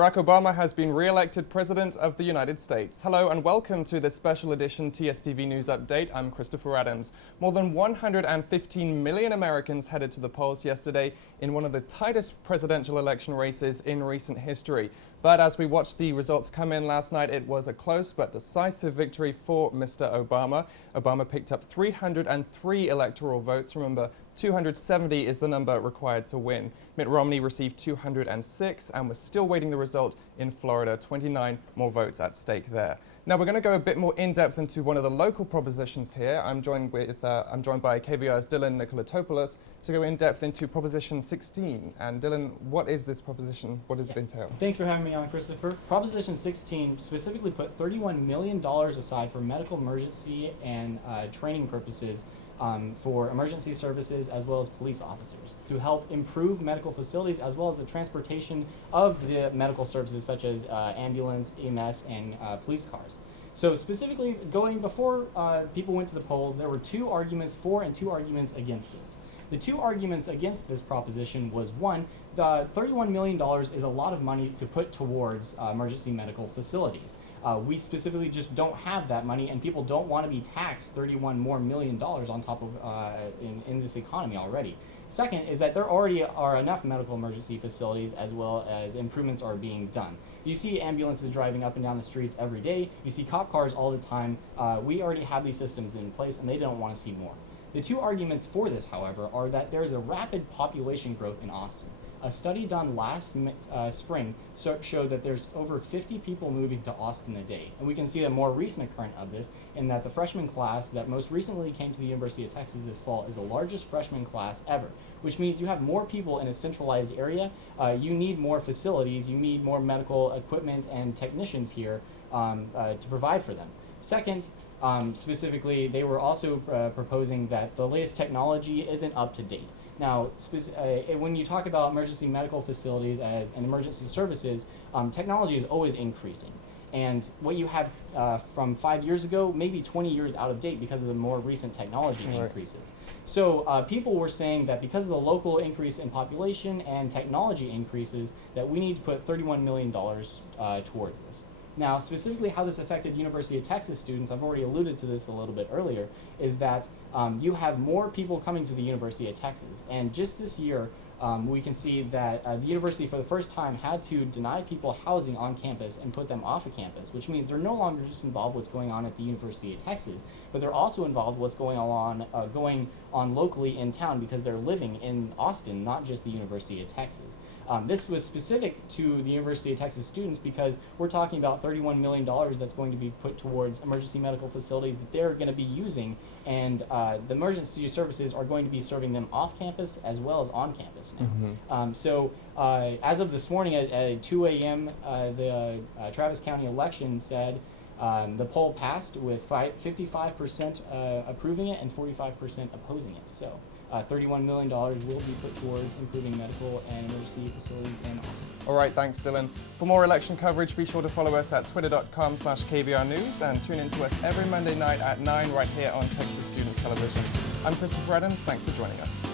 Barack Obama has been re-elected President of the United States. Hello and welcome to this special edition TSTV News Update. I'm Christopher Adams. More than 115 million Americans headed to the polls yesterday in one of the tightest presidential election races in recent history. But as we watched the results come in last night, it was a close but decisive victory for Mr. Obama. Obama picked up 303 electoral votes. Remember, 270 is the number required to win. Mitt Romney received 206 and was still waiting the result in Florida. 29 more votes at stake there. Now we're going to go a bit more in depth into one of the local propositions here. I'm joined by KVR's Dylan Nikoletopoulos to go in depth into Proposition 16. And Dylan, what is this proposition? What does it entail? Thanks for having me on, Christopher. Proposition 16 specifically put $31 million aside for medical emergency and training purposes for emergency services as well as police officers to help improve medical facilities as well as the transportation of the medical services such as ambulance, EMS, and police cars. So specifically, before people went to the polls, there were two arguments for and two arguments against this. The two arguments against this proposition was, one, the $31 million is a lot of money to put towards emergency medical facilities. We specifically just don't have that money, and people don't want to be taxed $31 million more on top of in this economy already. Second is that there already are enough medical emergency facilities as well as improvements are being done. You see ambulances driving up and down the streets every day. You see cop cars all the time. We already have these systems in place, and they don't want to see more. The two arguments for this, however, are that there's a rapid population growth in Austin. A study done last spring showed that there's over 50 people moving to Austin a day. And we can see a more recent occurrence of this in that the freshman class that most recently came to the University of Texas this fall is the largest freshman class ever, which means you have more people in a centralized area. You need more facilities, you need more medical equipment and technicians here to provide for them. Second, specifically, they were also proposing that the latest technology isn't up to date. Now, when you talk about emergency medical facilities and emergency services, technology is always increasing. And what you have from 5 years ago, maybe 20 years out of date because of the more recent technology increases. So people were saying that because of the local increase in population and technology increases, that we need to put $31 million towards this. Now, specifically how this affected University of Texas students, I've already alluded to this a little bit earlier, is that you have more people coming to the University of Texas. And just this year, we can see that the university for the first time had to deny people housing on campus and put them off of campus, which means they're no longer just involved with what's going on at the University of Texas, but they're also involved with what's going on locally in town because they're living in Austin, not just the University of Texas. This was specific to the University of Texas students because we're talking about $31 million that's going to be put towards emergency medical facilities that they're going to be using, and the emergency services are going to be serving them off campus as well as on campus now. So as of this morning at 2 a.m., the Travis County election said the poll passed with 55% approving it and 45% opposing it. So $31 million will be put towards improving medical and emergency facilities in Austin. All right, thanks, Dylan. For more election coverage, be sure to follow us at twitter.com/KVR News and tune in to us every Monday night at 9 right here on Texas Student Television. I'm Christopher Adams. Thanks for joining us.